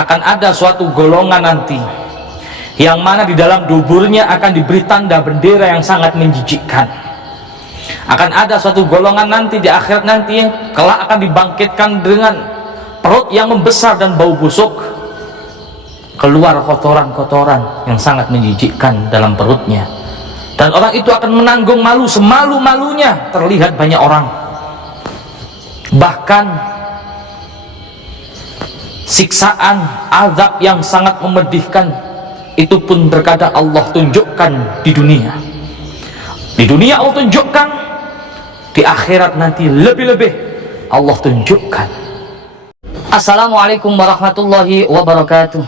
akan ada suatu golongan nanti yang mana di dalam duburnya akan diberi tanda bendera yang sangat menjijikkan. Akan ada suatu golongan nanti di akhirat nanti yang kelak akan dibangkitkan dengan perut yang membesar dan bau busuk, keluar kotoran-kotoran yang sangat menjijikkan dalam perutnya, dan orang itu akan menanggung malu semalu-malunya terlihat banyak orang. Bahkan siksaan azab yang sangat memedihkan itu pun terkadang Allah tunjukkan di dunia. Di dunia Allah tunjukkan, di akhirat nanti lebih-lebih Allah tunjukkan. Assalamualaikum warahmatullahi wabarakatuh.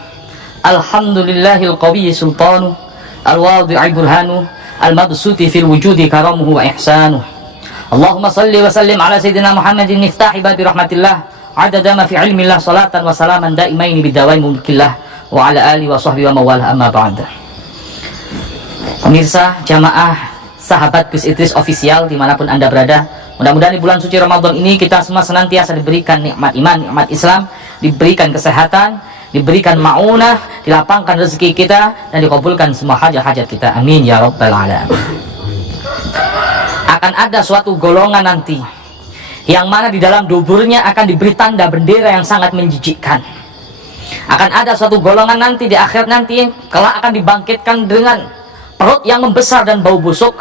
Alhamdulillahil qawiyyi sultanu, al-wadi'i burhanu, al-mabsuti fil wujudi karamuhu wa ihsanu. Allahumma salli wa sallim ala sayyidina Muhammadin miftahi babi rahmatillah, adada ma fi ilmillah, salatan wa salaman daimaini bidawai mulkillah, wa ala alihi wa sahbihi wa mawalah, amma ba'da. Pemirsa, jamaah, sahabat Gus Idris Official dimanapun anda berada, mudah-mudahan di bulan suci Ramadan ini kita semua senantiasa diberikan nikmat iman, nikmat Islam, diberikan kesehatan, diberikan ma'unah, dilapangkan rezeki kita, dan dikabulkan semua hajat-hajat kita, amin ya rabbal alamin. Akan ada suatu golongan nanti yang mana di dalam duburnya akan diberi tanda bendera yang sangat menjijikkan. Akan ada suatu golongan nanti di akhirat nanti kelak akan dibangkitkan dengan perut yang membesar dan bau busuk,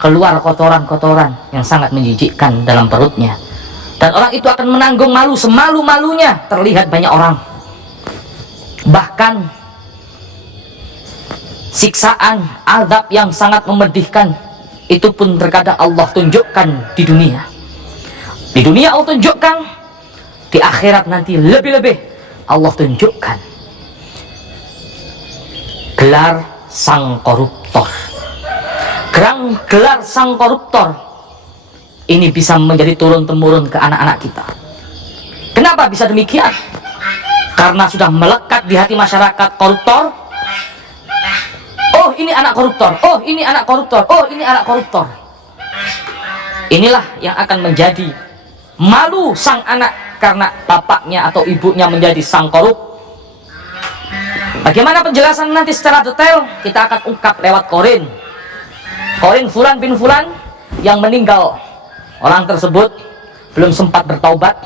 keluar kotoran-kotoran yang sangat menjijikkan dalam perutnya, dan orang itu akan menanggung malu semalu-malunya terlihat banyak orang. Bahkan siksaan azab yang sangat memedihkan itu pun terkadang Allah tunjukkan di dunia. Di dunia Allah tunjukkan, di akhirat nanti lebih-lebih Allah tunjukkan. Gelar sang koruptor. Gelar sang koruptor ini bisa menjadi turun-temurun ke anak-anak kita. Kenapa bisa demikian? Karena sudah melekat di hati masyarakat koruptor. Oh, ini anak koruptor. Oh, ini anak koruptor. Oh, ini anak koruptor. Inilah yang akan menjadi malu sang anak karena bapaknya atau ibunya menjadi sang korup. Bagaimana penjelasan nanti secara detail kita akan ungkap lewat korin Fulan bin Fulan yang meninggal. Orang tersebut belum sempat bertaubat,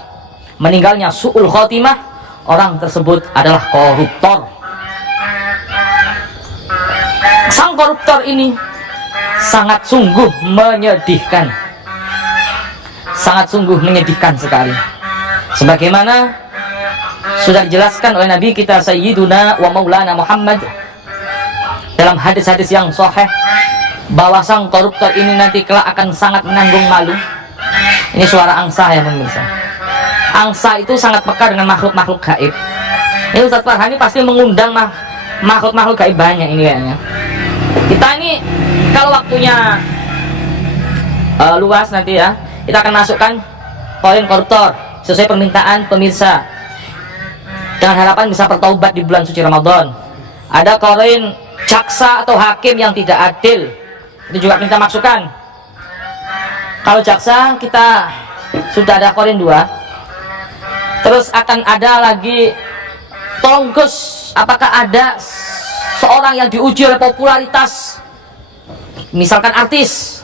meninggalnya su'ul khotimah. Orang tersebut adalah koruptor. Sang koruptor ini sangat sungguh menyedihkan, sangat sungguh menyedihkan sekali. Sebagaimana sudah dijelaskan oleh Nabi kita Sayyiduna wa Maulana Muhammad dalam hadis-hadis yang sahih, bahwa sang koruptor ini nanti kelak akan sangat menanggung malu. Ini suara angsa ya pemirsa. Angsa itu sangat peka dengan makhluk-makhluk gaib. Ini Ustadz Farhani pasti mengundang makhluk-makhluk gaib banyak ini kayaknya. Kita ini kalau waktunya luas nanti ya, kita akan masukkan koin koruptor sesuai permintaan pemirsa, dengan harapan bisa bertaubat di bulan suci Ramadan. Ada koin jaksa atau hakim yang tidak adil, itu juga kita masukkan. Kalau jaksa kita sudah ada koin 2. Terus akan ada lagi tolong Gus, apakah ada seorang yang diuji oleh popularitas, misalkan artis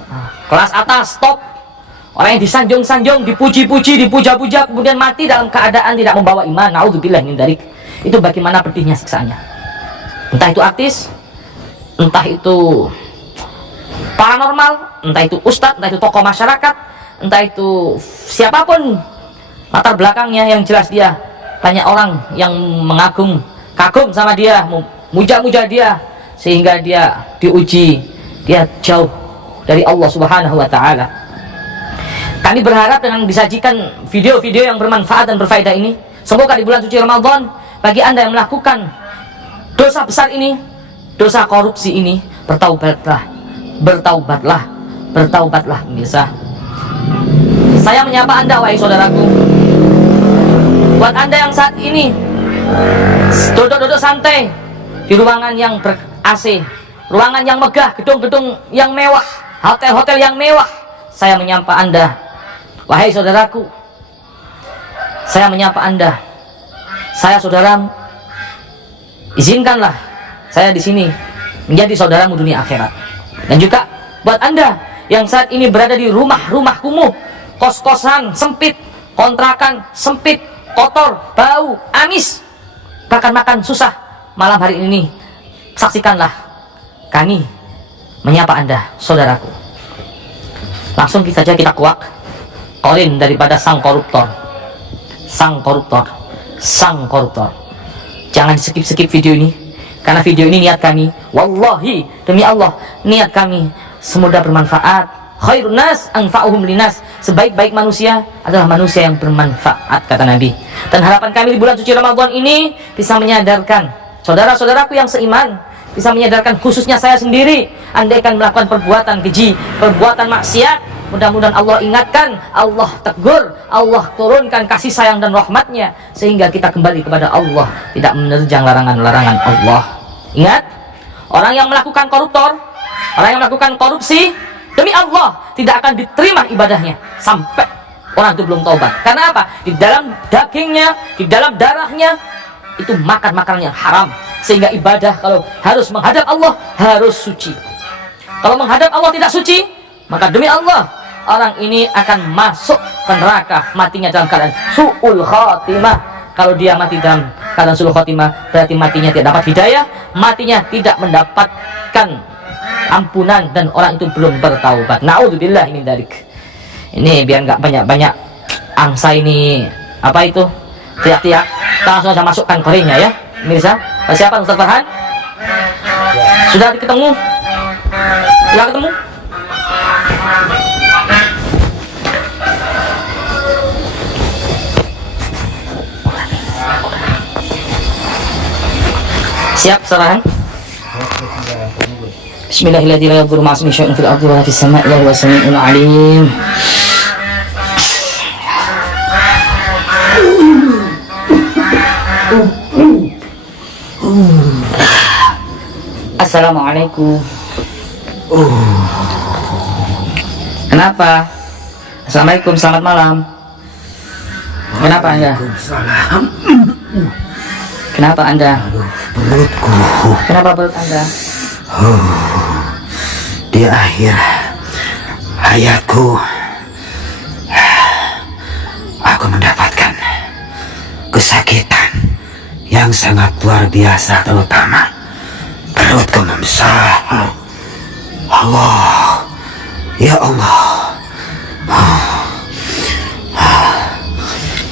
kelas atas, top, orang yang disanjung-sanjung, dipuji-puji, dipuja-puja, kemudian mati dalam keadaan tidak membawa iman, naudzubillah min dzalik. Itu bagaimana pedihnya siksaannya. Entah itu artis, entah itu paranormal, entah itu ustadz, entah itu tokoh masyarakat, entah itu siapapun latar belakangnya, yang jelas dia banyak orang yang kagum sama dia, muja-muja dia, sehingga dia diuji, dia jauh dari Allah Subhanahu wa Ta'ala. Kami berharap dengan disajikan video-video yang bermanfaat dan berfaedah ini, semoga di bulan suci Ramadan bagi anda yang melakukan dosa besar ini, dosa korupsi ini, bertaubatlah, bertaubatlah, bertaubatlah pemirsa. Saya menyapa anda wahai saudaraku. Buat anda yang saat ini duduk-duduk santai di ruangan yang ber-AC, ruangan yang megah, gedung-gedung yang mewah, hotel-hotel yang mewah, saya menyapa anda, wahai saudaraku. Saya menyapa anda, saya saudara, izinkanlah saya di sini menjadi saudaramu dunia akhirat. Dan juga buat Anda yang saat ini berada di rumah-rumah kumuh, kos-kosan sempit, kontrakan sempit, kotor, bau, amis, bahkan makan susah, malam hari ini saksikanlah kami menyapa Anda, saudaraku. Langsung saja kita kuak korin daripada sang koruptor. Sang koruptor, sang koruptor. Jangan skip-skip video ini, karena video ini niat kami, wallahi demi Allah, niat kami semoga bermanfaat. Khairun nas anfa'uhum linas. Sebaik-baik manusia adalah manusia yang bermanfaat, kata Nabi. Dan harapan kami di bulan suci Ramadan ini bisa menyadarkan saudara-saudaraku yang seiman, bisa menyadarkan khususnya saya sendiri, andaikan melakukan perbuatan keji, perbuatan maksiat, mudah-mudahan Allah ingatkan, Allah tegur, Allah turunkan kasih sayang dan rahmatnya, sehingga kita kembali kepada Allah, tidak menerjang larangan-larangan Allah. Ingat, orang yang melakukan koruptor, orang yang melakukan korupsi, demi Allah tidak akan diterima ibadahnya sampai orang itu belum taubat. Karena apa? Di dalam dagingnya, di dalam darahnya itu makan makanan yang haram, sehingga ibadah kalau harus menghadap Allah harus suci. Kalau menghadap Allah tidak suci, maka demi Allah orang ini akan masuk ke neraka, matinya dalam keadaan su'ul khatimah. Kalau dia mati dalam keadaan su'ul khatimah, berarti matinya tidak dapat hidayah, matinya tidak mendapatkan ampunan, dan orang itu belum bertaubat. Naudzubillah ini dari ini, biar nggak banyak-banyak angsa ini apa itu tiak-tiak, kita langsung saja masukkan korinnya ya, Mirsa. Siapa Ustaz Farhan? Sudah ketemu? Sudah ketemu? Siap, Farhan? Bismillahirrahmanirrahim. La yadurru ma'a ismihi syai'un fil ardi wa la fis sama'i wa huwas samii'ul 'aliim. Assalamualaikum. Kenapa? Assalamualaikum, selamat malam. Kenapa Anda? Kenapa Anda? Perutku. Kenapa perut Anda? Di akhir hayatku aku mendapatkan kesakitan yang sangat luar biasa, terutama perutku membesar. Allah, ya Allah.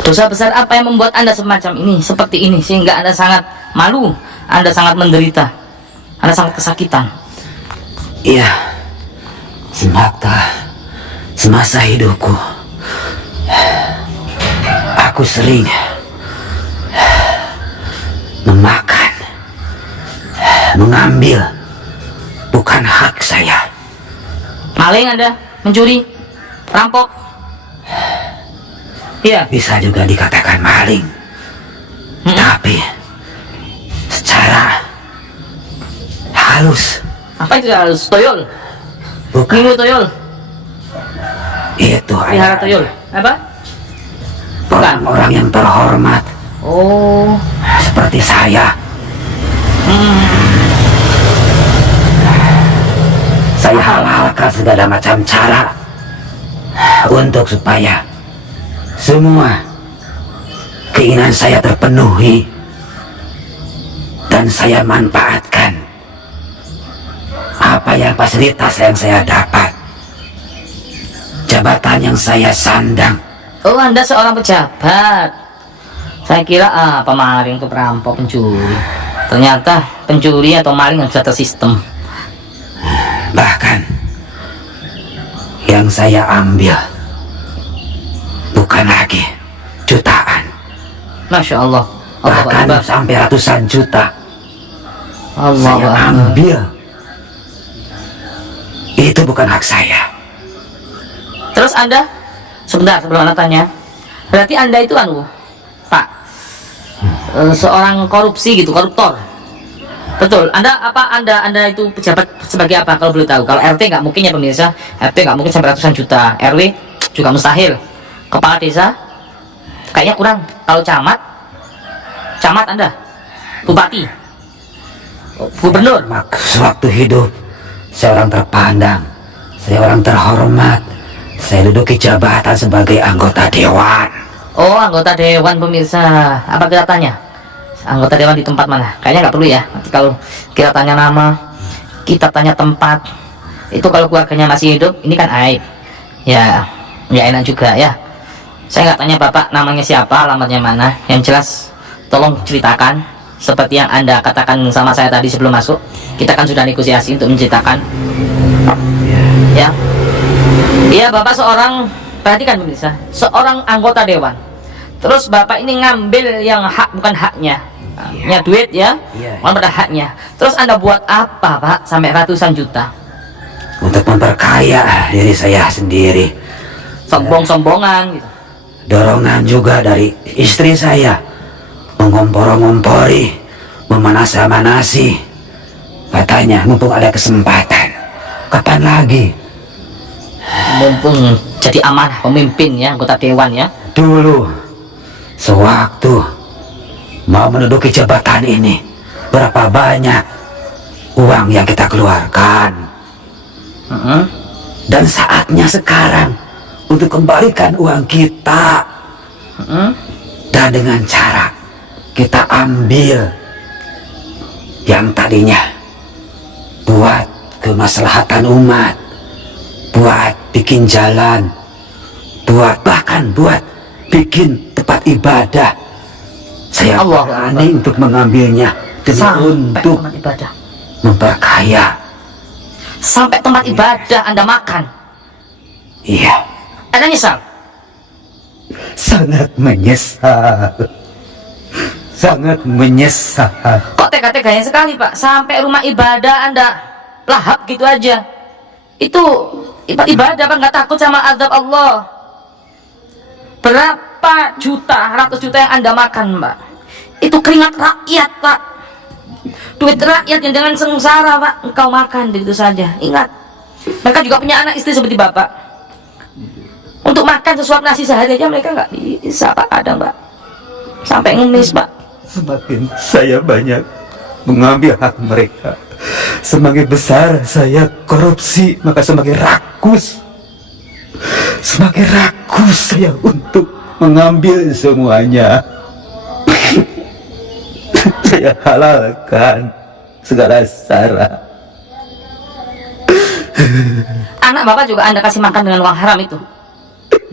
Dosa besar apa yang membuat Anda semacam ini, seperti ini, sehingga Anda sangat malu, Anda sangat menderita, Anda sangat kesakitan? Iya, semasa hidupku aku sering memakan, mengambil bukan hak saya. Maling Anda, mencuri, rampok. Iya. Bisa juga dikatakan maling, tapi secara halus. Apa itu harus toyol? Bukan. Minggu toyol. Itu Pelihara toyol. Apa? orang-orang yang terhormat. Oh. Seperti saya. Saya halalkan segala macam cara untuk supaya semua keinginan saya terpenuhi, dan saya manfaatkan apa yang fasilitas yang saya dapat, jabatan yang saya sandang. Oh, Anda seorang pejabat. Saya kira pemaling, itu perampok, pencuri. Ternyata pencuri atau maling yang sudah tersistem. Bahkan yang saya ambil bukan lagi jutaan, Masya Allah. bahkan sampai ratusan juta Allah saya ambil. Itu bukan hak saya. Terus Anda, sebentar sebelum Anda tanya, berarti Anda itu Pak, seorang korupsi gitu, koruptor. Betul. Anda itu pejabat sebagai apa kalau boleh tahu? Kalau RT nggak mungkin ya pemirsa, RT nggak mungkin sampai ratusan juta, RW juga mustahil. Kepala desa kayaknya kurang. Kalau camat camat Anda, bupati, gubernur. Sewaktu hidup, saya orang terpandang, saya orang terhormat. Saya duduki jabatan sebagai anggota dewan. Oh, anggota dewan pemirsa. Apa kita tanya? Anggota dewan di tempat mana? Kayaknya nggak perlu ya. Nanti kalau kita tanya nama, kita tanya tempat, itu kalau keluarganya masih hidup, ini kan aib. Ya, nggak enak juga ya. Saya nggak tanya bapak namanya siapa, alamatnya mana. Yang jelas, tolong ceritakan seperti yang Anda katakan sama saya tadi sebelum masuk. Kita kan sudah negosiasi untuk menceritakan. Ya. Iya, bapak seorang, perhatikan pemirsa, seorang anggota dewan. Terus bapak ini ngambil yang hak bukan haknya, haknya duit ya, bukan pada haknya. Terus Anda buat apa pak sampai ratusan juta? Untuk memperkaya diri saya sendiri. Sombong-sombongan gitu. Dorongan juga dari istri saya, mengompor-ngompori, memanasi. Katanya mumpung ada kesempatan, kapan lagi? Mumpung jadi amanah pemimpin ya, anggota dewan ya. Dulu, sewaktu mau menduduki jabatan ini, berapa banyak uang yang kita keluarkan. Dan saatnya sekarang untuk kembalikan uang kita. Dan dengan cara kita ambil yang tadinya buat kemaslahatan umat, buat bikin jalan, bahkan buat bikin tempat ibadah. Saya berani untuk mengambilnya untuk tempat ibadah, memperkaya. Sampai tempat ibadah Anda makan. Iya. Anda nyesal? Sangat menyesal. Sangat menyesal. Kok tega-teganya sekali pak, sampai rumah ibadah Anda lahap gitu aja. Itu ibadah pak, nggak takut sama azab Allah. Berapa juta, ratus juta yang Anda makan pak, itu keringat rakyat pak, duit rakyat yang dengan sengsara pak, engkau makan begitu saja. Ingat, mereka juga punya anak istri seperti bapak. Untuk makan sesuap nasi sehari aja mereka nggak bisa pak, kadang pak sampai ngemis pak. Semakin saya banyak mengambil hak mereka, semakin besar saya korupsi, maka semakin rakus. Semakin rakus saya untuk mengambil semuanya. Saya halalkan segala cara. Anak bapak juga Anda kasih makan dengan uang haram itu?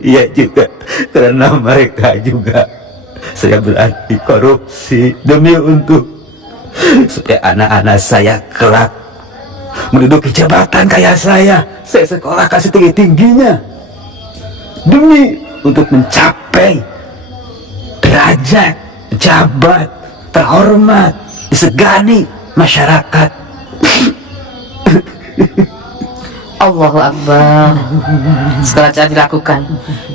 Iya juga, karena mereka juga saya berani korupsi demi untuk supaya anak-anak saya kelak menduduki jabatan kayak saya. Saya sekolah kasih tinggi-tingginya demi untuk mencapai derajat pejabat terhormat, disegani masyarakat. Allahu Akbar. Segala cara dilakukan.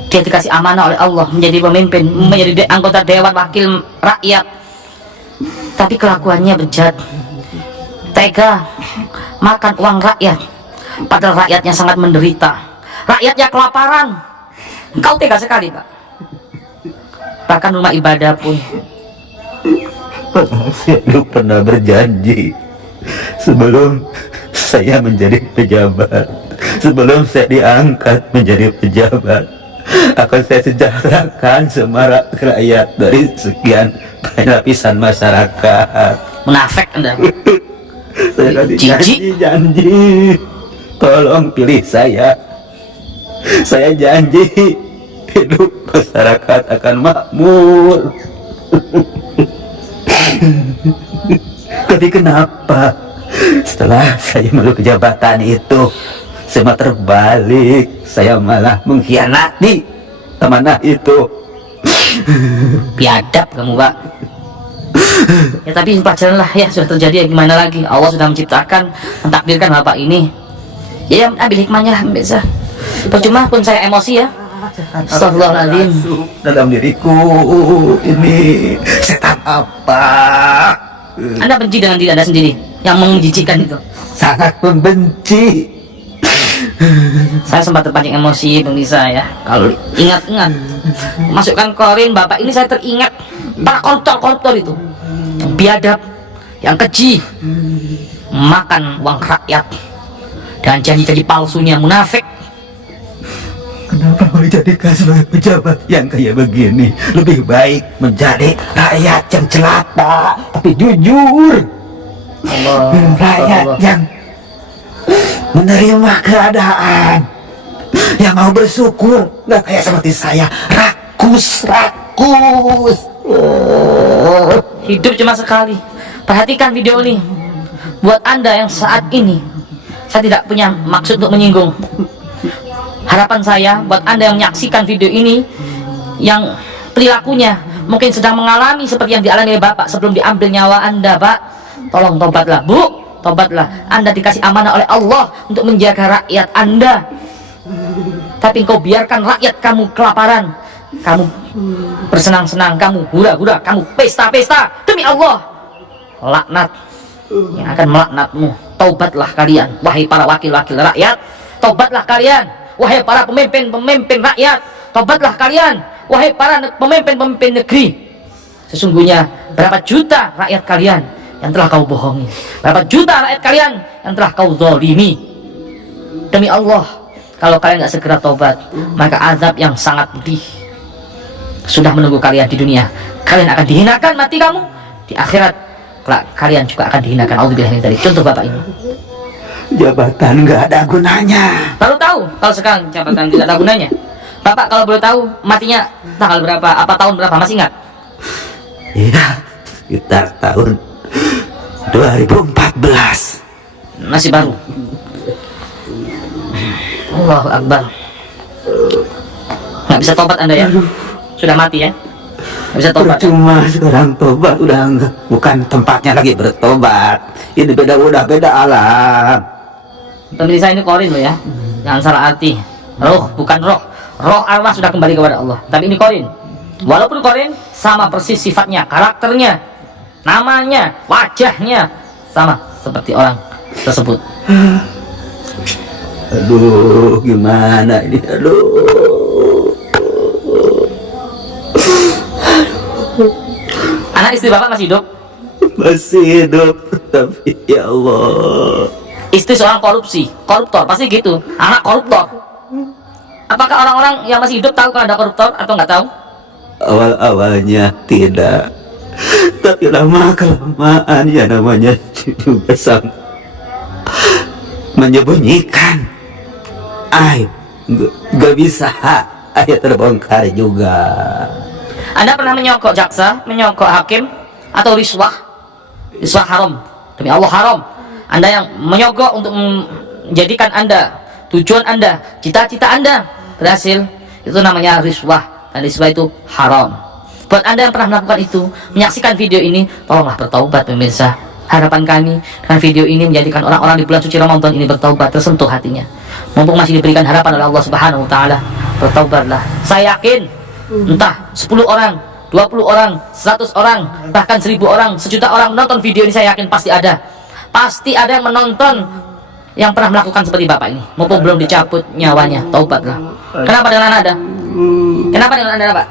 Dia dikasih amanah oleh Allah menjadi pemimpin, menjadi anggota dewan wakil rakyat. Tapi kelakuannya bejat, tega, makan uang rakyat, padahal rakyatnya sangat menderita, rakyatnya kelaparan. Engkau tega sekali pak. Bahkan rumah ibadah pun. Saya pernah berjanji sebelum saya menjadi pejabat, sebelum saya diangkat menjadi pejabat, akan saya sejahterakan semua rakyat dari sekian lapisan masyarakat. Munafik Anda. Saya kasih janji, tolong pilih saya. Saya janji hidup masyarakat akan makmur. Tapi kenapa setelah saya meluk jabatan itu semua terbalik? Saya malah mengkhianati amanah itu. Biadab kamu pak. Ya tapi pelajaran lah ya, sudah terjadi ya, gimana lagi. Allah sudah menciptakan, mentakdirkan bapak ini. Ya ambil hikmahnya lah bisa. Percuma pun saya emosi ya. Astagfirullahaladzim. Dalam diriku ini setan apa? Anda benci dengan diri Anda sendiri yang menjijikkan itu. Sangat membenci. Saya sempat terpancing emosi pemirsa ya. Kalau ingat-ingat masukkan korin bapak ini, saya teringat para koruptor itu yang biadab, yang keji, makan uang rakyat dan janji-janji palsunya, munafik. Kenapa mau dijadikan sebagai pejabat yang kayak begini? Lebih baik menjadi rakyat yang celaka tapi jujur. Rakyat yang menerima keadaan, yang mau bersyukur, nggak kayak seperti saya, rakus. Hidup cuma sekali. Perhatikan video ini. Buat Anda yang saat ini, saya tidak punya maksud untuk menyinggung. Harapan saya buat Anda yang menyaksikan video ini, yang perilakunya mungkin sedang mengalami seperti yang dialami oleh Bapak sebelum diambil nyawa Anda, Pak, tolong tobatlah, Bu, tobatlah. Anda dikasih amanah oleh Allah untuk menjaga rakyat Anda, tapi engkau biarkan rakyat kamu kelaparan, kamu bersenang-senang, kamu hura-hura, kamu pesta-pesta. Demi Allah, laknat yang akan melaknatmu. Taubatlah kalian, wahai para wakil-wakil rakyat. Taubatlah kalian, wahai para pemimpin-pemimpin rakyat. Taubatlah kalian, wahai para pemimpin-pemimpin negeri. Sesungguhnya berapa juta rakyat kalian yang telah kau bohongi, berapa juta rakyat kalian yang telah kau zalimi. Demi Allah, kalau kalian nggak segera taubat, maka azab yang sangat pedih sudah menunggu kalian di dunia. Kalian akan dihinakan mati kamu, di akhirat kalian juga akan dihinakan. Auzubillahi min dzalik. Contoh Bapak ini, Jabatan nggak ada gunanya. baru tahu kalau sekarang jabatan tidak ada gunanya. Bapak kalau boleh tahu matinya tanggal berapa, apa tahun berapa, masih ingat? Iya, sekitar tahun 2014. Masih baru. Allahu Akbar. Nggak bisa tobat Anda ya? Sudah mati ya? Nggak bisa tobat. Percuma sekarang tobat udah enggak, bukan tempatnya lagi bertobat. Ini udah beda alam. Pemirsa, ini korin loh ya, jangan salah arti. Roh bukan roh. Roh arwah sudah kembali kepada Allah, tapi ini korin. Walaupun korin, sama persis sifatnya, karakternya, namanya, wajahnya sama seperti orang tersebut. Aduh, gimana ini? Aduh. Anak istri Bapak masih hidup? Masih hidup, tapi ya Allah. Istri seorang koruptor, pasti gitu. Anak koruptor. Apakah orang-orang yang masih hidup tahu kalau ada koruptor atau nggak tahu? Awal-awalnya tidak, tapi lama-kelamaan ya namanya juga sang menyembunyikan aib. Gak bisa, akhirnya terbongkar juga. Anda pernah menyogok jaksa, menyogok hakim, atau riswah? Riswah haram, demi Allah haram. Anda yang menyogok untuk menjadikan Anda, tujuan Anda, cita-cita Anda berhasil, itu namanya riswah, dan riswah itu haram. Buat Anda yang pernah melakukan itu, menyaksikan video ini, tolonglah bertaubat pemirsa. Harapan kami dengan video ini menjadikan orang-orang di bulan suci Ramadan ini bertaubat, tersentuh hatinya. Mumpung masih diberikan harapan oleh Allah Subhanahu wa taala, bertaubatlah. Saya yakin entah 10 orang, 20 orang, 100 orang, bahkan 1000 orang, 1.000.000 orang menonton video ini, saya yakin pasti ada. Pasti ada yang menonton yang pernah melakukan seperti Bapak ini. Mumpung belum dicabut nyawanya, taubatlah. Kenapa dengan Anda? Kenapa dengan Anda, Pak?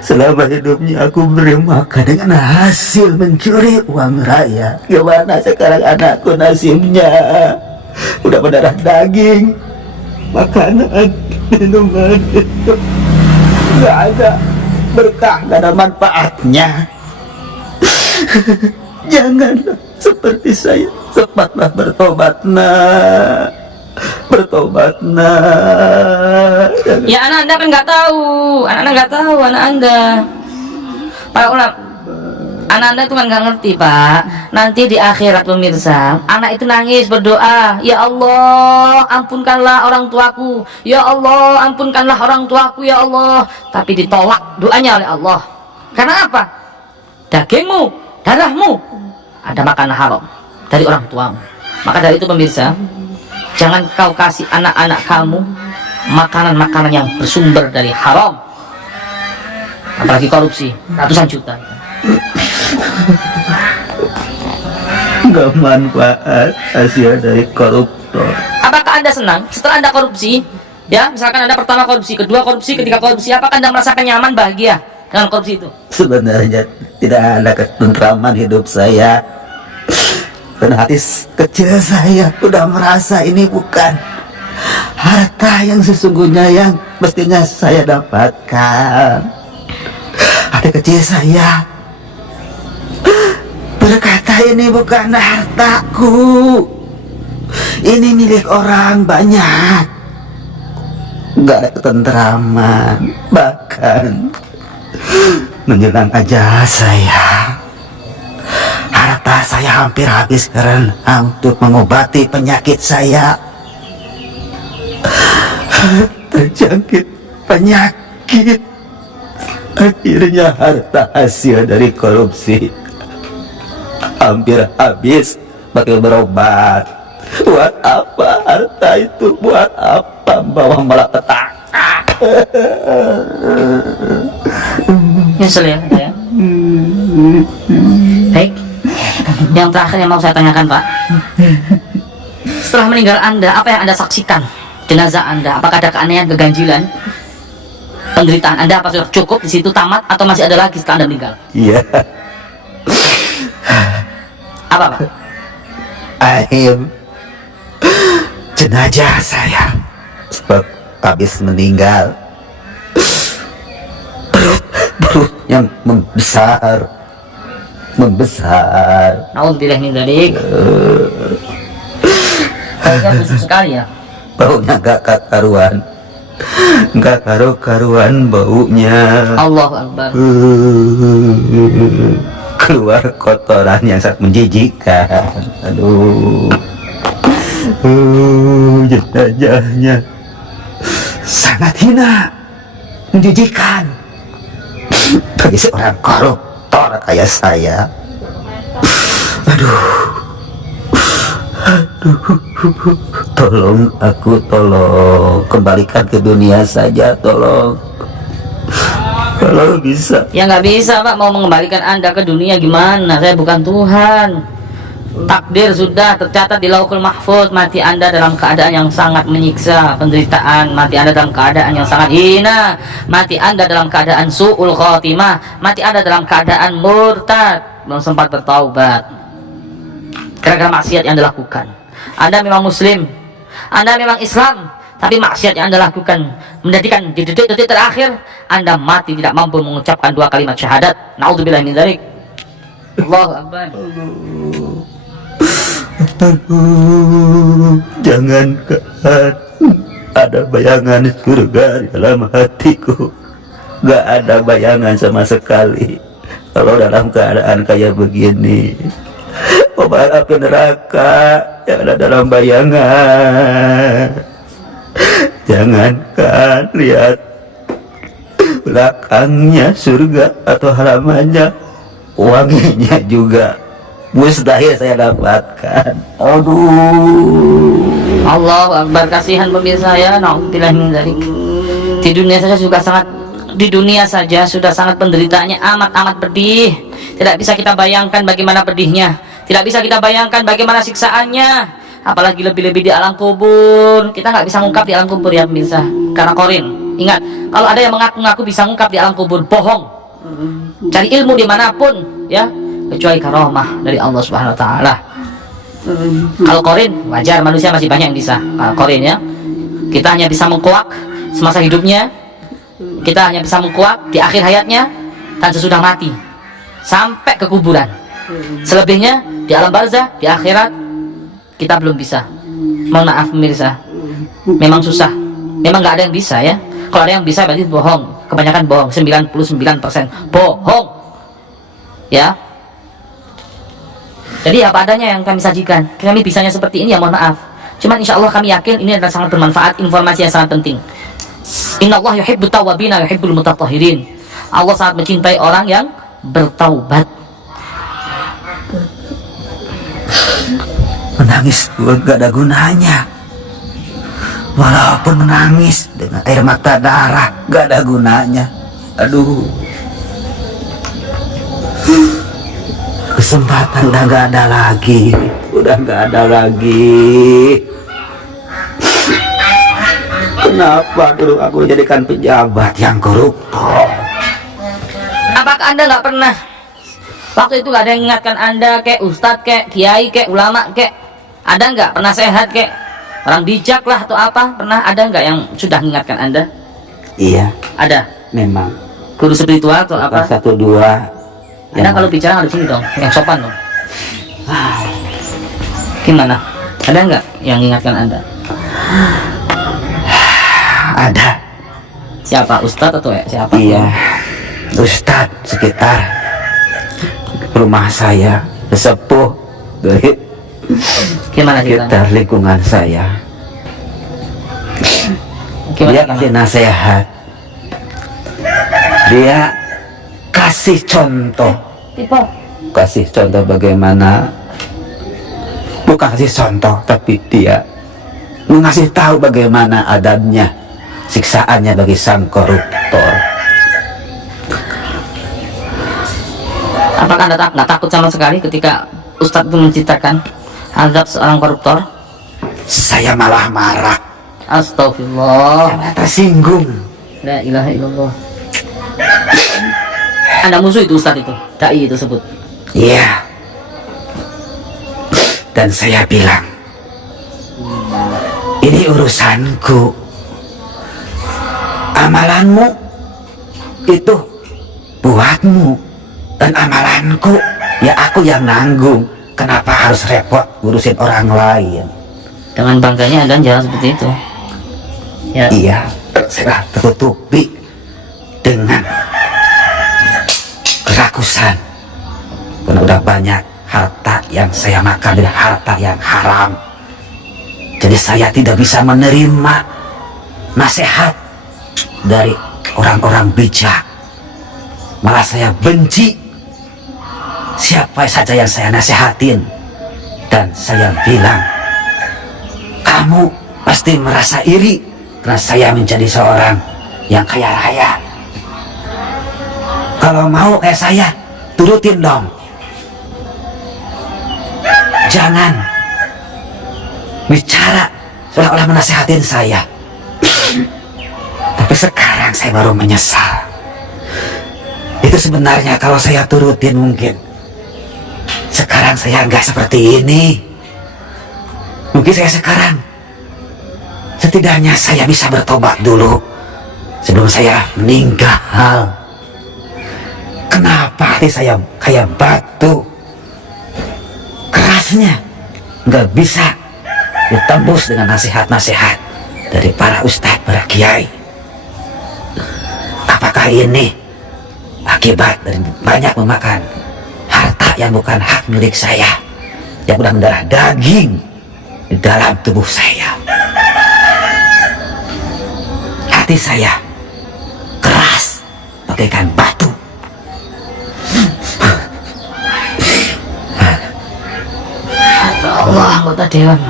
Selama hidupnya aku beri makan dengan hasil mencuri uang rakyat. Gimana sekarang anakku nasibnya? Udah mendarah daging, makanan, minuman itu nggak ada berkah, nggak ada manfaatnya. Janganlah seperti saya, cepatlah bertobat nak, bertobat nak. Ya anak Anda kan nggak tahu, anak Anda. Para ulama, anak Anda itu kan nggak ngerti Pak. Nanti di akhirat pemirsa, anak itu nangis berdoa, ya Allah ampunkanlah orang tuaku, ya Allah ampunkanlah orang tuaku, ya Allah. Tapi ditolak doanya oleh Allah. Karena apa? Dagingmu, darahmu ada makanan haram dari orang tuamu. Maka dari itu pemirsa, jangan kau kasih anak-anak kamu makanan-makanan yang bersumber dari haram, apalagi korupsi ratusan juta. nggak manfaat hasil dari koruptor. Apakah Anda senang setelah Anda korupsi? Ya, misalkan Anda pertama korupsi, kedua korupsi, ketiga korupsi, apakah Anda merasakan nyaman, bahagia dengan korupsi itu? Sebenarnya tidak ada ketentraman hidup saya. Karena hati kecil saya udah merasa ini bukan harta yang sesungguhnya yang mestinya saya dapatkan. Hati kecil saya berkata ini bukan hartaku, ini milik orang banyak. Gak ada ketentraman, bahkan menjelang ajal saya, harta saya hampir habis karena untuk mengobati penyakit saya. Terjangkit penyakit. Akhirnya harta hasil dari korupsi hampir habis pakai berobat. Buat apa harta itu? Buat apa bawa malapetaka? Nyesel ya, Anda ya? Baik. Yang terakhir yang mau saya tanyakan, Pak. Setelah meninggal Anda, apa yang Anda saksikan? Jenazah Anda, apakah ada keanehan, keganjilan? Penderitaan Anda apa sudah cukup di situ tamat atau masih ada lagi setelah Anda meninggal? Iya. Apa, Pak? Akhir jenazah saya sebab habis meninggal, perutnya membesar. Nauzubillah min dzalik. Kayaknya busuk sekali ya. Baunya gak karuan baunya. Allahu Akbar. Keluar kotoran yang sangat menjijikkan. Aduh, jenazahnya sangat hina, menjijikkan bagi seorang koruptor kayak saya. Aduh, tolong kembalikan ke dunia saja, tolong. Kalau bisa. Ya nggak bisa, Pak. Mau mengembalikan Anda ke dunia gimana? Saya bukan Tuhan. Takdir sudah tercatat di Lauhul Mahfuz. Mati Anda dalam keadaan yang sangat menyiksa, penderitaan. Mati Anda dalam keadaan yang sangat hina. Mati Anda dalam keadaan su'ul khotimah. Mati Anda dalam keadaan murtad, belum sempat bertaubat gara-gara maksiat yang Anda lakukan. Anda memang Muslim, Anda memang Islam, tapi maksiat yang Anda lakukan menjadikan di detik-detik terakhir Anda mati tidak mampu mengucapkan dua kalimat syahadat. Nauzubillah min dzalik. Allahu Akbar. Jangankan ada bayangan surga di dalam hatiku, gak ada bayangan sama sekali. Kalau dalam keadaan kayak begini, api neraka yang ada dalam bayangan. Jangankan lihat belakangnya surga atau halamannya, wanginya juga mustahil saya dapatkan. Aduh, Allahu Akbar. Kasihan pemirsa ya. Nauzubillah min dzalik. Di dunia saja sudah sangat penderitaannya amat pedih. Tidak bisa kita bayangkan bagaimana pedihnya. Tidak bisa kita bayangkan bagaimana siksaannya. Apalagi lebih-lebih di alam kubur. Kita nggak bisa ngungkap di alam kubur ya pemirsa. Karena korin. Ingat, kalau ada yang mengaku-ngaku bisa ngungkap di alam kubur, bohong. Cari ilmu dimanapun ya, kecuali karomah dari Allah Subhanahu Wa Taala. Kalau korin wajar, manusia masih banyak yang bisa. Kalau korin ya, kita hanya bisa mengkuak semasa hidupnya, kita hanya bisa mengkuak di akhir hayatnya dan sesudah mati sampai ke kuburan. Selebihnya di alam barzah, di akhirat kita belum bisa. Mohon maaf pemirsa, memang susah, memang nggak ada yang bisa ya. Kalau ada yang bisa berarti bohong, kebanyakan bohong, 99% bohong ya. Jadi apa adanya yang kami sajikan. Kami bisanya seperti ini ya, mohon maaf. Cuman insya Allah kami yakin ini adalah sangat bermanfaat, informasi yang sangat penting. Inna Allah yuhibbut tawwabina yuhibbul mutatahhirin. Allah sangat mencintai orang yang bertaubat. menangis gua gak ada gunanya. Walaupun menangis dengan air mata darah gak ada gunanya. Aduh, kesempatan udah nggak ada lagi, udah nggak ada lagi. Kenapa dulu aku jadikan pejabat yang koruptor? Apakah Anda nggak pernah waktu itu nggak ada yang mengingatkan Anda, kayak ustadz, kayak kiai, kayak ulama, kayak ada nggak pernah sehat, kayak orang bijak lah atau apa, pernah ada nggak yang sudah mengingatkan Anda? Iya, Ada memang. guru spiritual atau apa? Satu dua. Anda kalau bicara harus sini dong, yang sopan dong. Gimana? Ada nggak yang mengingatkan Anda? Ada. Siapa? Ustadz atau siapa? Iya, Ustadz sekitar rumah saya, sesepuh dari Gimana ceritanya? sekitar lingkungan saya. Dia kasih nasihat, dia kasih contoh, kasih contoh bagaimana, bukan kasih contoh, tapi dia mengasih tahu bagaimana adabnya, siksaannya bagi sang koruptor. Apakah Anda nggak takut sama sekali ketika Ustadz itu menceritakan adab seorang koruptor? Saya malah marah, Astagfirullah. saya tersinggung. La ilaha illallah. Anda musuh itu Ustadz itu, dai itu sebut. Iya. Dan saya bilang, ini urusanku. Amalanmu itu buatmu, dan amalanku ya aku yang nanggung. Kenapa harus repot ngurusin orang lain? Dengan bangganya Anda jalan seperti itu. Ya. Iya, saya tertutupi dengan kerakusan. Karena udah banyak harta yang saya makan dari harta yang haram. Jadi saya tidak bisa menerima nasihat dari orang-orang bijak. Malah saya benci siapa saja yang saya nasihatin. Dan saya bilang, kamu pasti merasa iri karena saya menjadi seorang yang kaya raya. Kalau mau kayak saya, turutin dong. Jangan bicara seolah-olah menasihatin saya. Tapi sekarang saya baru menyesal. Itu sebenarnya kalau saya turutin mungkin sekarang saya nggak seperti ini. Mungkin saya sekarang setidaknya saya bisa bertobat dulu sebelum saya meninggal. Kenapa hati saya kayak batu, kerasnya nggak bisa ditembus dengan nasihat-nasihat dari para ustadz, para kiai? Apakah ini akibat dari banyak memakan harta yang bukan hak milik saya, yang sudah mendarah daging di dalam tubuh saya? Hati saya keras bagaikan batu. Allah, anggota dewan.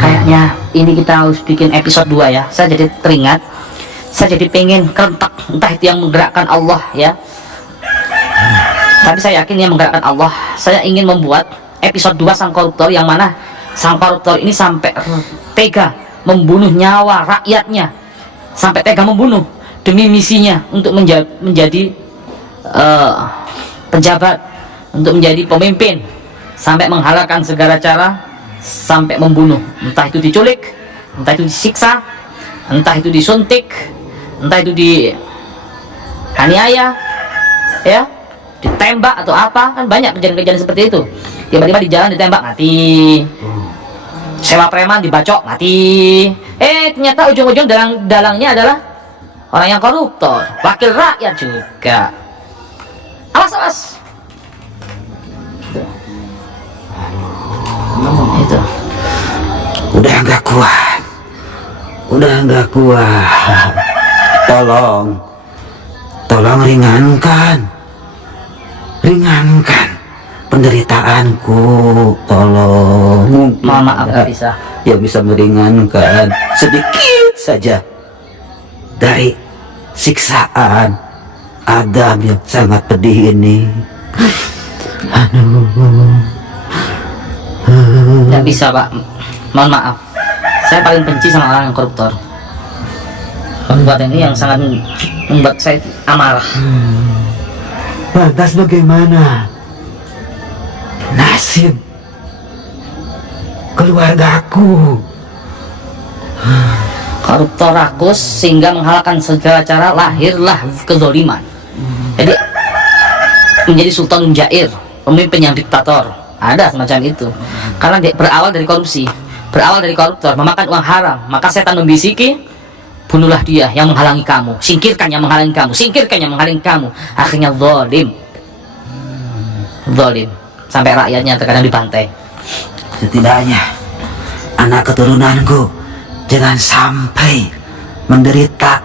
Kayaknya ini kita harus bikin episode 2 ya. Saya jadi teringat, saya jadi pengen kerentak, entah itu yang menggerakkan Allah ya. Tapi saya yakin yang menggerakkan Allah. Saya ingin membuat episode 2 sang koruptor, yang mana sang koruptor ini sampai tega membunuh nyawa rakyatnya, sampai tega membunuh demi misinya untuk menjadi pejabat, untuk menjadi pemimpin, sampai menghalalkan segala cara, sampai membunuh. Entah itu diculik, entah itu disiksa, entah itu disuntik, entah itu dianiaya, ya, ditembak atau apa. Kan banyak kejadian-kejadian seperti itu. Tiba-tiba di jalan ditembak, mati. Sewa preman dibacok, mati. Ternyata ujung-ujung dalangnya adalah orang yang koruptor, wakil rakyat juga. Awas. Itu. Udah nggak kuat, udah nggak kuat. Tolong ringankan penderitaanku. Tolong. Mohon maaf, bisa. Ya bisa meringankan sedikit saja dari siksaan Adam yang sangat pedih ini. Nggak bisa Pak, mohon maaf, saya paling benci sama orang yang koruptor. Perbuatan ini yang sangat membuat saya amarah. Lantas bagaimana nasib keluargaku? Koruptor rakus sehingga menghalalkan segala cara, lahirlah kezaliman. Jadi menjadi sultan jair, pemimpin yang diktator, ada semacam itu. Karena dia berawal dari korupsi, berawal dari koruptor, memakan uang haram. Maka setan membisiki, bunuhlah dia yang menghalangi kamu, singkirkan yang menghalangi kamu, singkirkan yang menghalangi kamu. Akhirnya zalim, zalim sampai rakyatnya terkadang dibantai. Setidaknya anak keturunanku jangan sampai menderita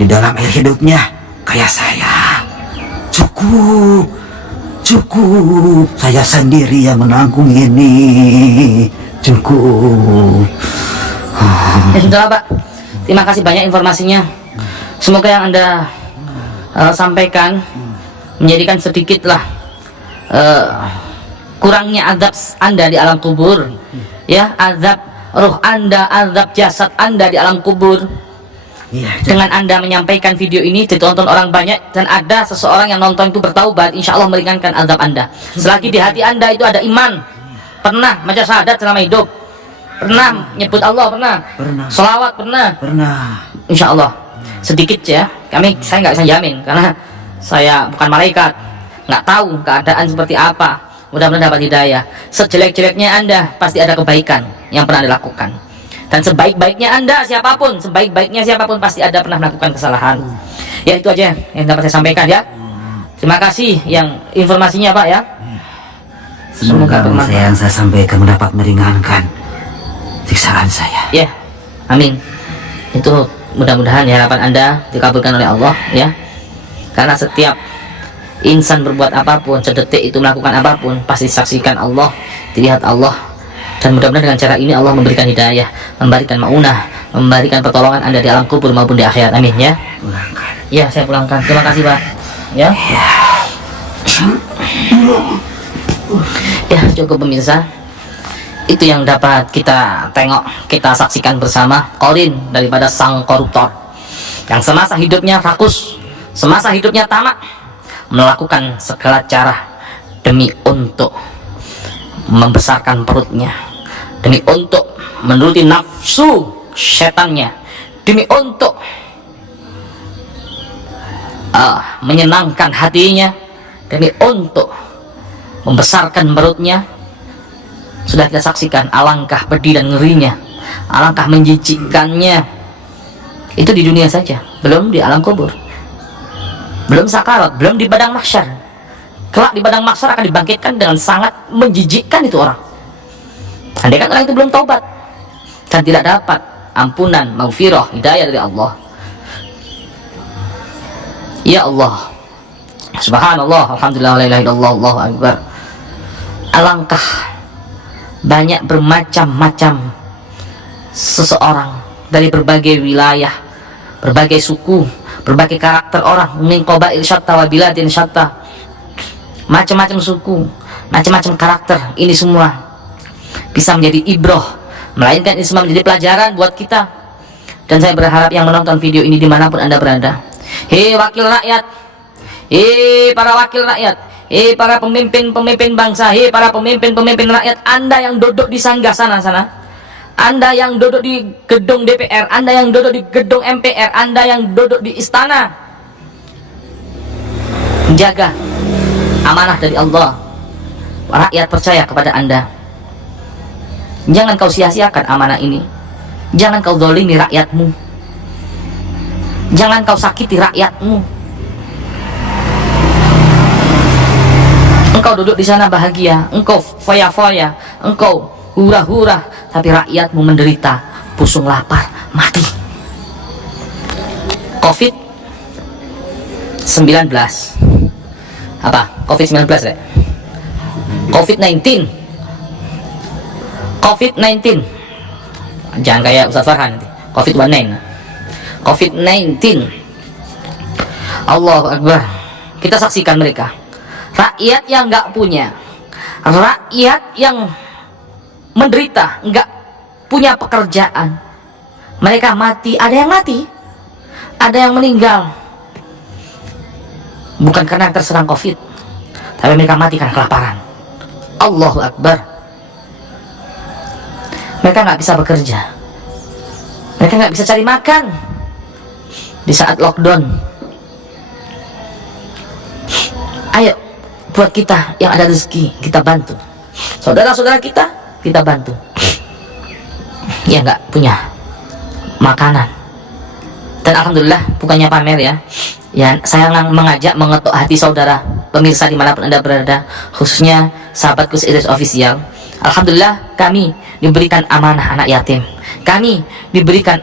di dalam air hidupnya kayak saya. Cukup, cukup, saya sendiri yang menanggung ini. Cukup. Ya sudahlah Pak, terima kasih banyak informasinya. Semoga yang Anda sampaikan menjadikan sedikitlah kurangnya azab Anda di alam kubur, ya, azab roh Anda, azab jasad Anda di alam kubur. Iya, Dengan Anda menyampaikan video ini ditonton orang banyak dan ada seseorang yang nonton itu bertaubat, insya Allah meringankan azab Anda. Selagi di hati Anda itu ada iman, pernah baca syahadat selama hidup, pernah nyebut Allah, pernah sholawat, pernah, insya Allah sedikit ya. Saya nggak bisa jamin karena saya bukan malaikat, nggak tahu keadaan seperti apa. Mudah-mudahan dapat hidayah. Sejelek-jeleknya Anda pasti ada kebaikan yang pernah dilakukan, dan sebaik-baiknya Anda siapapun, sebaik-baiknya siapapun pasti ada pernah melakukan kesalahan. Ya itu aja yang dapat saya sampaikan ya. Terima kasih yang informasinya Pak ya. Semoga apa yang saya sampaikan mendapat meringankan siksaan saya. Ya, amin. Itu mudah-mudahan ya harapan Anda dikabulkan oleh Allah ya. Karena setiap insan berbuat apapun, sedetik itu melakukan apapun, pasti disaksikan Allah, dilihat Allah. Dan mudah-mudahan dengan cara ini Allah memberikan hidayah, memberikan maunah, memberikan pertolongan Anda di alam kubur maupun di akhirat. Amin ya. Pulangkan. Ya, saya pulangkan. Terima kasih Pak. Ya. Ya, cukup pemirsa. Itu yang dapat kita tengok, kita saksikan bersama Qorin daripada sang koruptor yang semasa hidupnya rakus, semasa hidupnya tamak, melakukan segala cara demi untuk membesarkan perutnya, demi untuk menuruti nafsu setannya, demi untuk menyenangkan hatinya, demi untuk membesarkan perutnya. Sudah kita saksikan alangkah pedih dan ngerinya, alangkah menjijikkannya. Itu di dunia saja, belum di alam kubur, belum sakarat, belum di padang mahsyar. Kelak di padang mahsyar akan dibangkitkan dengan sangat menjijikkan itu orang. Andai kan orang itu belum taubat dan tidak dapat ampunan, maghfirah, hidayah dari Allah. Ya Allah, subhanallah, alhamdulillah, la ilaha illallah, Allahu akbar. Alangkah banyak bermacam-macam seseorang dari berbagai wilayah, berbagai suku, berbagai karakter orang, min qabail syatta wa biladin syatta, macam-macam suku, macam-macam karakter. Ini semua bisa menjadi ibrah, melainkan ini semua menjadi pelajaran buat kita. Dan saya berharap yang menonton video ini dimanapun Anda berada, hei wakil rakyat, hei para wakil rakyat, hei para pemimpin-pemimpin bangsa, hei para pemimpin-pemimpin rakyat, Anda yang duduk di sanggah sana-sana, Anda yang duduk di gedung DPR, Anda yang duduk di gedung MPR, Anda yang duduk di istana, menjaga amanah dari Allah. Rakyat percaya kepada Anda. Jangan kau sia-siakan amanah ini. Jangan kau zalimi rakyatmu. Jangan kau sakiti rakyatmu. Engkau duduk di sana bahagia, engkau foya-foya, engkau hura-hura, tapi rakyatmu menderita, pusung lapar, mati. COVID-19. Apa? COVID-19 ya? COVID-19. COVID-19. Jangan kayak Ustaz Farhan nanti. COVID-19. COVID-19. Allahu Akbar. Kita saksikan mereka. rakyat yang nggak punya, rakyat yang menderita, nggak punya pekerjaan, mereka mati, ada yang mati, ada yang meninggal bukan karena terserang COVID, tapi mereka mati karena kelaparan. Allahu Akbar. Mereka nggak bisa bekerja, mereka nggak bisa cari makan di saat lockdown. Ayo, buat kita yang ada rezeki, kita bantu saudara-saudara kita, kita bantu yang nggak punya makanan. Dan alhamdulillah, bukannya pamer ya, saya mengajak, mengetuk hati saudara pemirsa dimanapun Anda berada, khususnya sahabat Gus Idris Official. Alhamdulillah, kami diberikan amanah anak yatim, kami diberikan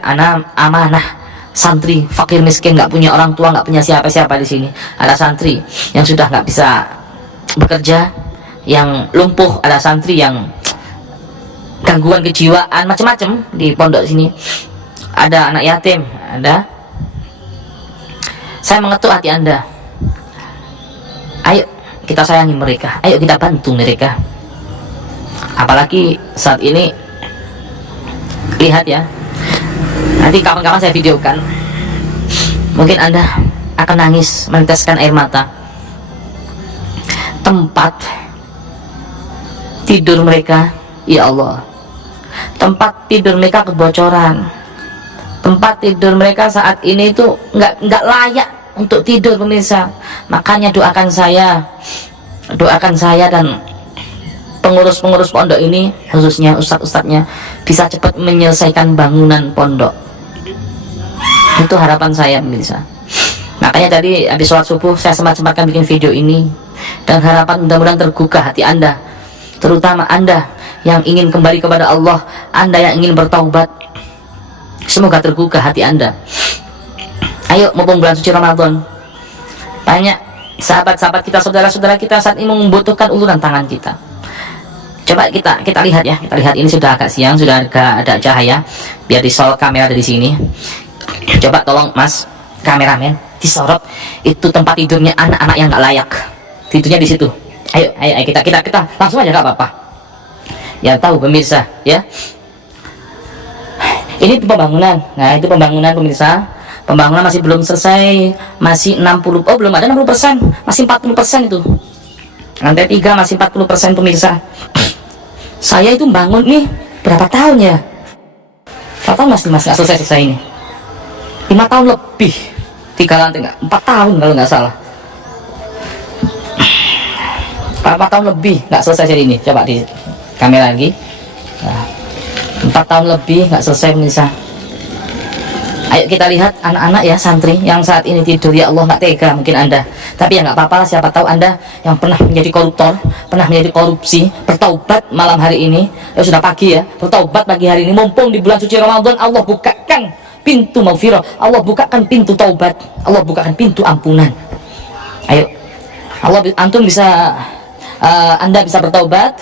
amanah santri fakir miskin, nggak punya orang tua, nggak punya siapa-siapa di sini. Ada santri yang sudah nggak bisa bekerja, yang lumpuh, ada santri yang gangguan kejiwaan macam-macam di pondok sini, ada anak yatim, ada. Saya mengetuk hati Anda, ayo kita sayangi mereka, ayo kita bantu mereka. Apalagi saat ini, lihat ya, nanti kapan-kapan saya videokan, mungkin Anda akan nangis, meneteskan air mata. Tempat tidur mereka, ya Allah, tempat tidur mereka kebocoran, tempat tidur mereka saat ini itu nggak layak untuk tidur pemirsa. Makanya doakan saya dan pengurus-pengurus pondok ini, khususnya ustadz-ustadznya, bisa cepat menyelesaikan bangunan pondok. Itu harapan saya pemirsa. Makanya tadi habis sholat subuh saya sempat-sempatkan bikin video ini, dan harapan mudah-mudahan tergugah hati Anda, terutama Anda yang ingin kembali kepada Allah, Anda yang ingin bertaubat, semoga tergugah hati Anda. Ayo, mumpung bulan suci Ramadan, banyak sahabat-sahabat kita, saudara-saudara kita saat ini membutuhkan uluran tangan kita. Coba kita lihat ya, kita lihat, ini sudah agak siang, sudah ada cahaya, biar disorot kamera dari sini. Coba tolong Mas kameramen disorot, itu tempat tidurnya anak-anak yang nggak layak, tidurnya di situ. Ayo kita langsung aja, nggak apa-apa. Ya tahu pemirsa ya. Ini pembangunan. Nah, itu pembangunan pemirsa. Pembangunan masih belum selesai, masih 60, oh belum ada 60%, masih 40% itu. Lantai 3 masih 40% pemirsa. Saya itu bangun nih berapa tahun ya? Berapa tahun mas nggak selesai ini? 5 tahun lebih, 3 lantai, 4 tahun kalau nggak salah. 4 tahun lebih nggak selesai ini. Coba di kamera lagi. Nah, 4 tahun lebih nggak selesai pemirsa. Ayo kita lihat anak-anak ya, santri yang saat ini tidur, ya Allah, nggak tega mungkin Anda, tapi ya nggak apa-apa lah, siapa tahu Anda yang pernah menjadi koruptor, pernah menjadi korupsi, bertaubat malam hari ini, ya sudah pagi ya, bertaubat pagi hari ini, mumpung di bulan suci Ramadan, Allah bukakan pintu maghfirah, Allah bukakan pintu taubat, Allah bukakan pintu ampunan. Ayo, antum bisa, Anda bisa bertaubat,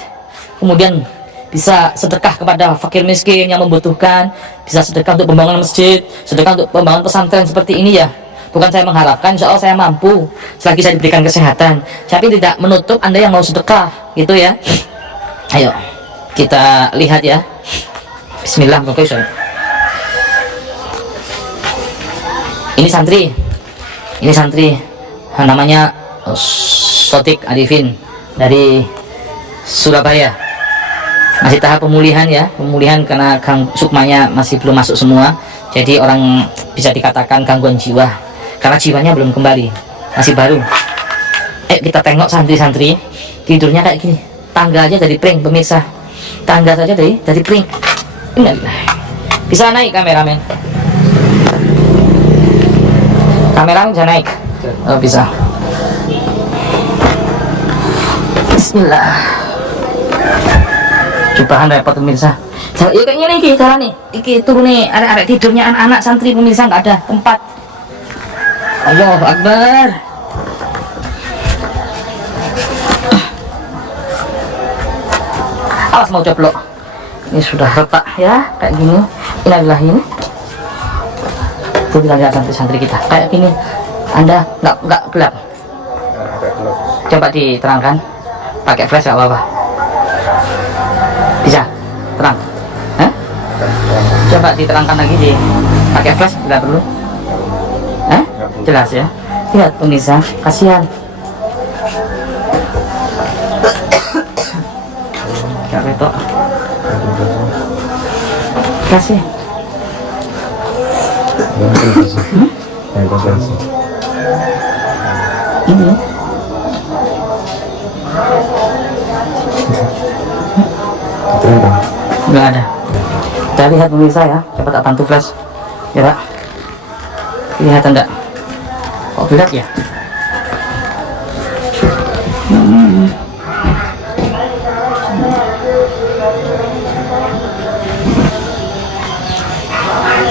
kemudian bisa sedekah kepada fakir miskin yang membutuhkan, bisa sedekah untuk pembangunan masjid, sedekah untuk pembangunan pesantren seperti ini ya. Bukan saya mengharapkan, insya Allah saya mampu selagi saya diberikan kesehatan, tapi tidak menutup Anda yang mau sedekah gitu ya. Ayo kita lihat ya. Bismillah. Ini santri namanya Sotik Arifin dari Surabaya. Masih tahap pemulihan ya, pemulihan karena sukmanya masih belum masuk semua, jadi orang bisa dikatakan gangguan jiwa karena jiwanya belum kembali, masih baru. Kita tengok santri-santri tidurnya kayak gini, tangga aja dari pring pemirsa, tangga saja dari pring. Bisa naik kameramen bisa naik. Oh bisa. Bismillah. Cobahan repot pemirsa. Ya kayaknya nih cara nih, iki turun nih, arek-arek tidurnya anak-anak santri pemirsa, nggak ada tempat. Allahu Akbar. Awas mau coplok. Ini sudah retak ya, kayak gini. Inilah ini. Tuh kita lihat santri-santri kita kayak gini. Anda nggak gelap. Agak gelap. Coba diterangkan pakai flash gak apa-apa. Bisa terang? Hah? Coba diterangkan lagi di pakai flash, tidak perlu. Hah? Jelas ya. Lihat pemirsa, kasihan. Gak betok. Kasih. Ini ya. Nggak ada. Kita lihat pemirsa ya. Coba tak bantu flash. Ya Pak. Lihat enggak? Kok gelap ya?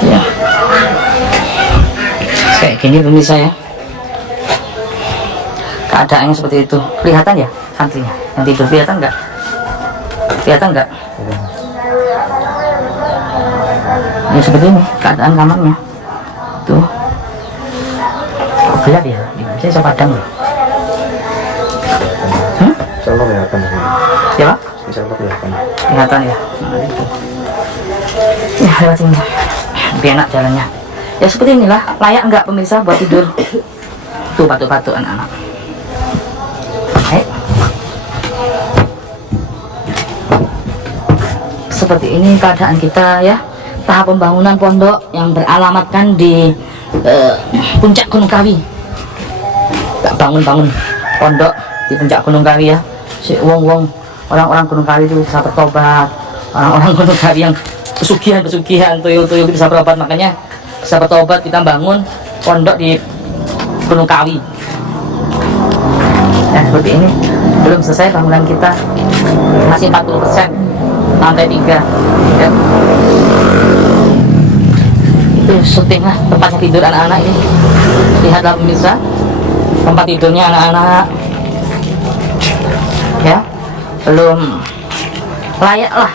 Ya. Kayak gini pemirsa ya. Keadaannya seperti itu. Kelihatan ya santrinya yang tidur? Kelihatan enggak? Kelihatan enggak? Ya seperti ini keadaan kamarnya. Tuh. Kok gelap ya? Bisa padang ya? Insyaallah kelihatan. Ya Pak? Insyaallah kelihatan. Kelihatan ya? Nah, itu. Ya lewat sini. Lebih enak jalannya. Ya seperti inilah. Layak enggak pemirsa buat tidur? Tuh batu-batu anak-anak. Seperti ini keadaan kita ya. Tahap pembangunan pondok yang beralamatkan di puncak Gunung Kawi. Tak bangun-bangun pondok di puncak Gunung Kawi ya. Si wong-wong orang-orang Gunung Kawi itu bisa bertobat. Orang-orang Gunung Kawi yang pesugihan, tuyul-tuyul bisa bertobat, makanya bisa bertobat. Kita bangun pondok di Gunung Kawi. Nah seperti ini, belum selesai bangunan kita, masih 40%. Lantai 3 ya. Itu syuting lah tempatnya tidur anak-anak ini. Lihatlah pemirsa, tempat tidurnya anak-anak ya, belum layak lah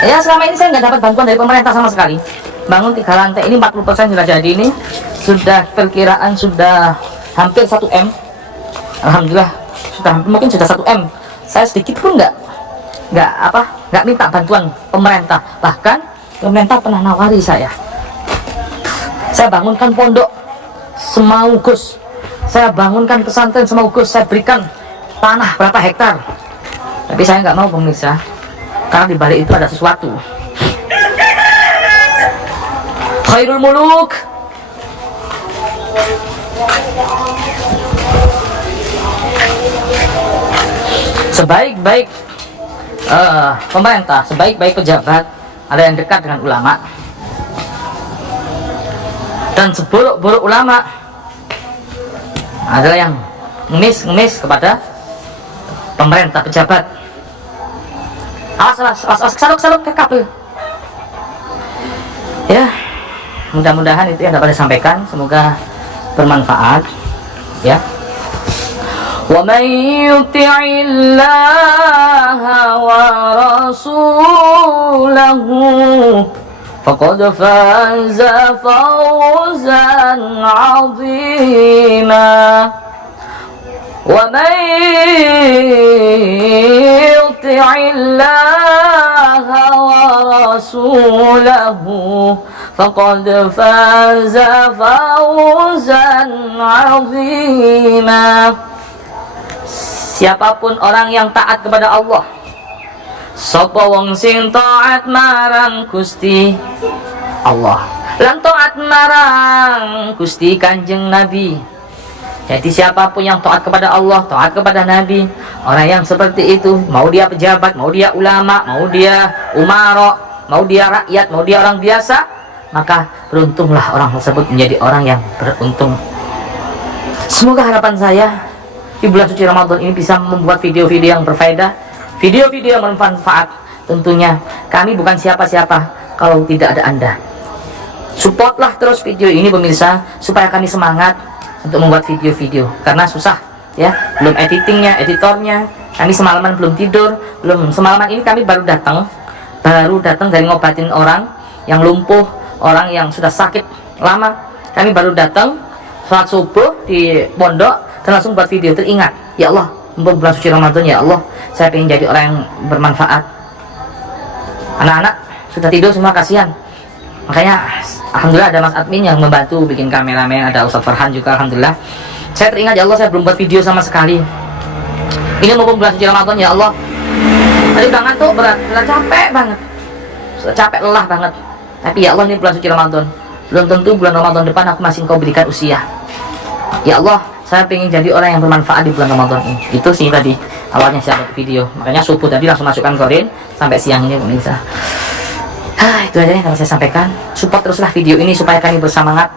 ya. Selama ini saya nggak dapat bantuan dari pemerintah sama sekali. Bangun 3 lantai ini 40% sudah jadi. Ini sudah perkiraan sudah hampir 1 M. Alhamdulillah sudah, mungkin sudah 1 M. Saya sedikit pun nggak minta bantuan pemerintah. Bahkan pemerintah pernah nawari saya bangunkan pondok semau Gus, saya bangunkan pesantren semau Gus, saya berikan tanah berapa hektar. Tapi saya nggak mau pemirsa, karena di balik itu ada sesuatu. Khairul muluk, sebaik-baik pemerintah, sebaik-baik pejabat ada yang dekat dengan ulama, dan seburuk-buruk ulama adalah yang ngemis kepada pemerintah, pejabat. Awas saluk ke kabel ya. Mudah-mudahan itu yang dapat disampaikan, semoga bermanfaat ya. وَمَنْ يُطِعِ اللَّهَ وَرَسُولَهُ فَقَدْ فَازَ فَوْزًا عَظِيمًا وَمَنْ يُطِعِ اللَّهَ وَرَسُولَهُ فَقَدْ فَازَ فَوْزًا عَظِيمًا. Siapapun orang yang taat kepada Allah, sapa wong sing taat marang Gusti Allah, lan taat marang Gusti Kanjeng Nabi. Jadi siapapun yang taat kepada Allah, taat kepada Nabi, orang yang seperti itu, mau dia pejabat, mau dia ulama, mau dia umara, mau dia rakyat, mau dia orang biasa, maka beruntunglah orang tersebut menjadi orang yang beruntung. Semoga harapan saya di bulan suci Ramadan ini bisa membuat video-video yang berfaedah, video-video yang bermanfaat. Tentunya kami bukan siapa-siapa kalau tidak ada Anda. Supportlah terus video ini pemirsa, supaya kami semangat untuk membuat video-video, karena susah ya, belum editingnya, editornya. Kami semalaman belum tidur, semalaman ini kami baru datang dari ngobatin orang yang lumpuh, orang yang sudah sakit lama. Kami baru datang sholat subuh di pondok, dan langsung buat video. Teringat, ya Allah, mumpung bulan suci Ramadan, ya Allah, saya ingin jadi orang yang bermanfaat. Anak-anak sudah tidur semua, kasihan. Makanya alhamdulillah ada Mas admin yang membantu bikin kameramen, ada Ustadz Farhan juga, alhamdulillah. Saya teringat, ya Allah, saya belum buat video sama sekali. Ini mumpung bulan suci Ramadan, ya Allah. Tadi udah ngantuk berat, udah capek banget, sudah capek lelah banget. Tapi ya Allah, ini bulan suci Ramadan, belum tentu bulan Ramadan depan aku masih Engkau berikan usia. Ya Allah, saya pengen jadi orang yang bermanfaat di bulan Ramadan ini. Itu sih tadi awalnya saya buat video. Makanya subuh tadi langsung masukkan korin sampai siang ini pemirsa. Itu aja yang akan saya sampaikan. Support teruslah video ini supaya kami bersemangat.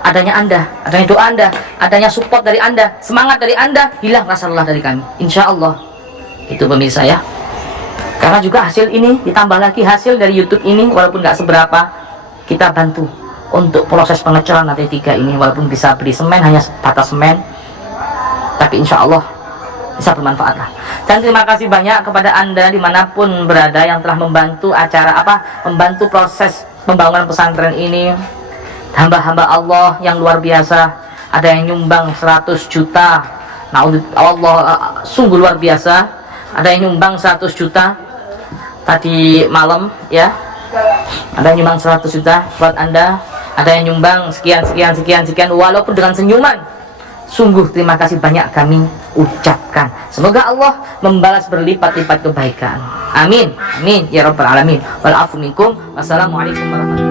Adanya Anda, adanya doa Anda, adanya support dari Anda, semangat dari Anda, hilang rasa lelah dari kami. Insya Allah. Itu pemirsa ya. Karena juga hasil ini ditambah lagi hasil dari YouTube ini, walaupun nggak seberapa, kita bantu untuk proses pengecoran lantai 3 ini. Walaupun bisa beli semen, hanya sebatas semen, tapi insya Allah bisa bermanfaat lah. Dan terima kasih banyak kepada Anda dimanapun berada yang telah membantu acara membantu proses pembangunan pesantren ini. Hamba-hamba Allah yang luar biasa, ada yang nyumbang 100 juta. Nah, Allah sungguh luar biasa. Ada yang nyumbang 100 juta tadi malam ya. Ada yang nyumbang 100 juta buat Anda. Ada yang nyumbang sekian walaupun dengan senyuman. Sungguh terima kasih banyak kami ucapkan. Semoga Allah membalas berlipat-lipat kebaikan. Amin. Amin ya rabbal alamin. Wal afu minkum. Wassalamualaikum warahmatullahi wabarakatuh.